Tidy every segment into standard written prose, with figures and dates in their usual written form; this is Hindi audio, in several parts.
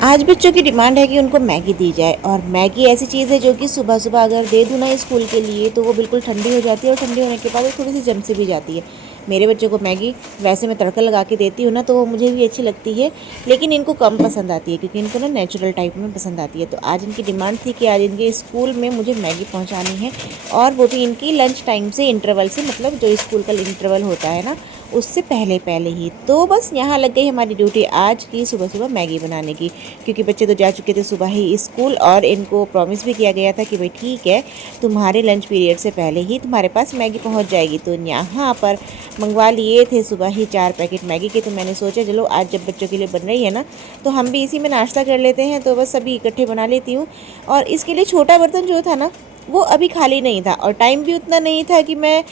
आज बच्चों की डिमांड है कि उनको मैगी दी जाए और मैगी ऐसी चीज़ है जो कि सुबह सुबह अगर दे दूँ ना स्कूल के लिए तो वो बिल्कुल ठंडी हो जाती है और ठंडी होने के बाद वो थोड़ी सी जम सी भी जाती है। मेरे बच्चों को मैगी वैसे मैं तड़का लगा के देती हूँ ना तो वो मुझे भी अच्छी लगती है, लेकिन इनको कम पसंद आती है क्योंकि इनको ना नेचुरल टाइप में पसंद आती है। तो आज इनकी डिमांड थी कि आज इनके स्कूल में मुझे मैगी पहुँचानी है और वो भी इनकी लंच टाइम से इंटरवल से, मतलब जो स्कूल का इंटरवल होता है ना उससे पहले पहले ही। तो बस यहाँ लग गई हमारी ड्यूटी आज की सुबह सुबह मैगी बनाने की, क्योंकि बच्चे तो जा चुके थे सुबह ही स्कूल और इनको प्रॉमिस भी किया गया था कि भाई ठीक है तुम्हारे लंच पीरियड से पहले ही तुम्हारे पास मैगी पहुँच जाएगी। तो यहाँ पर मंगवा लिए थे सुबह ही 4 पैकेट मैगी के। तो मैंने सोचा चलो आज जब बच्चों के लिए बन रही है ना तो हम भी इसी में नाश्ता कर लेते हैं, तो बस सभी इकट्ठे बना लेती हूँ। और इसके लिए छोटा बर्तन जो था ना वो अभी खाली नहीं था और टाइम भी उतना नहीं था कि मैं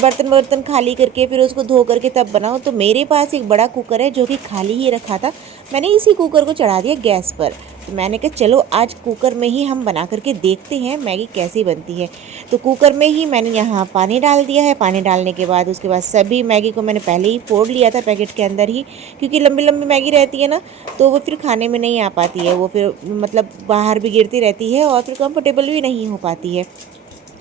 बर्तन खाली करके फिर उसको धो करके तब बनाऊँ। तो मेरे पास एक बड़ा कुकर है जो कि खाली ही रखा था, मैंने इसी कुकर को चढ़ा दिया गैस पर। तो मैंने कहा चलो आज कुकर में ही हम बना करके देखते हैं मैगी कैसी बनती है। तो कुकर में ही मैंने यहाँ पानी डाल दिया है। पानी डालने के बाद उसके बाद सभी मैगी को मैंने पहले ही फोड़ लिया था पैकेट के अंदर ही, क्योंकि लंबी लंबी मैगी रहती है ना तो वो फिर खाने में नहीं आ पाती है, वो फिर मतलब बाहर भी गिरती रहती है और फिर कंफर्टेबल भी नहीं हो पाती है।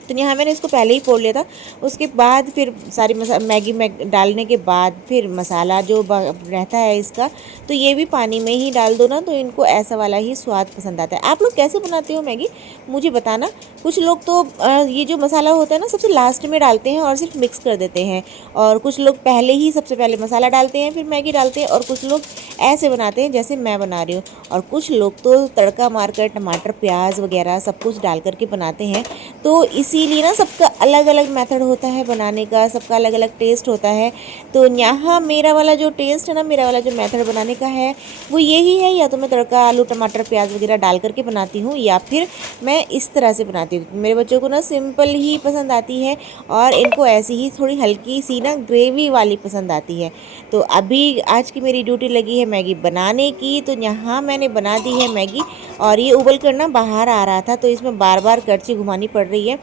तो यहाँ मैंने इसको पहले ही फोड़ लिया था। उसके बाद फिर सारी मैगी डालने के बाद फिर मसाला जो रहता है इसका, तो ये भी पानी में ही डाल दो ना तो इनको ऐसा वाला ही स्वाद पसंद आता है। आप लोग कैसे बनाते हो मैगी मुझे बताना। कुछ लोग तो ये जो मसाला होता है ना सबसे लास्ट में डालते हैं और सिर्फ मिक्स कर देते हैं, और कुछ लोग पहले ही सबसे पहले मसाला डालते हैं फिर मैगी डालते हैं, और कुछ लोग ऐसे बनाते हैं जैसे मैं बना रही हूँ, और कुछ लोग तो तड़का मारकर टमाटर प्याज वगैरह सब कुछ डाल करके बनाते हैं। तो इसीलिए ना सबका अलग अलग मेथड होता है बनाने का, सबका अलग अलग टेस्ट होता है। तो यहाँ मेरा वाला जो टेस्ट है ना, मेरा वाला जो मेथड बनाने का है वो यही है, या तो मैं तड़का आलू टमाटर प्याज वगैरह डाल करके बनाती हूँ या फिर मैं इस तरह से बनाती हूँ। मेरे बच्चों को ना सिंपल ही पसंद आती है और इनको ऐसी ही थोड़ी हल्की सी ना ग्रेवी वाली पसंद आती है। तो अभी आज की मेरी ड्यूटी लगी है मैगी बनाने की। तो यहाँ मैंने बना दी है मैगी और ये उबल कर ना बाहर आ रहा था तो इसमें बार बार करछी घुमानी पड़ रही है।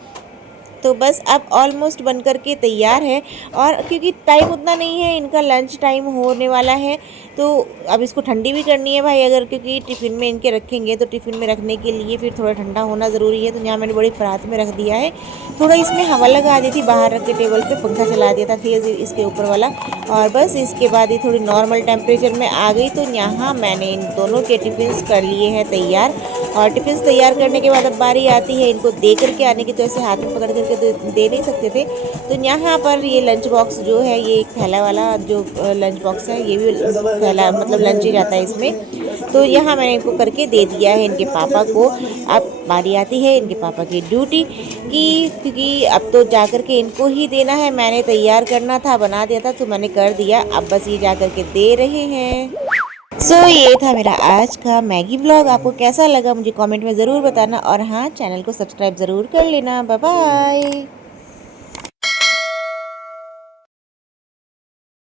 तो बस अब ऑलमोस्ट बन कर के तैयार है, और क्योंकि टाइम उतना नहीं है, इनका लंच टाइम होने वाला है तो अब इसको ठंडी भी करनी है भाई, अगर क्योंकि टिफ़िन में इनके रखेंगे तो टिफ़िन में रखने के लिए फिर थोड़ा ठंडा होना ज़रूरी है। तो यहाँ मैंने बड़ी परात में रख दिया है, थोड़ा इसमें हवा लगा दी थी, बाहर रख के टेबल पे पंखा चला दिया था तेज़ इसके ऊपर वाला, और बस इसके बाद ये थोड़ी नॉर्मल टेम्परेचर में आ गई। तो यहाँ मैंने इन दोनों के टिफ़िन्स कर लिए हैं तैयार, और टिफ़िन्स तैयार करने के बाद अब बारी आती है इनको दे करके आने की। तो ऐसे हाथ में पकड़ करके तो दे नहीं सकते थे, तो यहाँ पर ये लंच बॉक्स जो है, ये एक थैला वाला जो लंच बॉक्स है, ये भी थैला मतलब लंच ही जाता है इसमें। तो यहाँ मैंने इनको करके दे दिया है इनके पापा को। अब बारी आती है इनके पापा की ड्यूटी की, क्योंकि अब तो जा कर के इनको ही देना है। मैंने तैयार करना था, बना दिया था तो मैंने कर दिया, अब बस ये जा कर के दे रहे हैं। ये था मेरा आज का मैगी ब्लॉग। आपको कैसा लगा मुझे कमेंट में ज़रूर बताना, और हाँ चैनल को सब्सक्राइब ज़रूर कर लेना। Bye bye.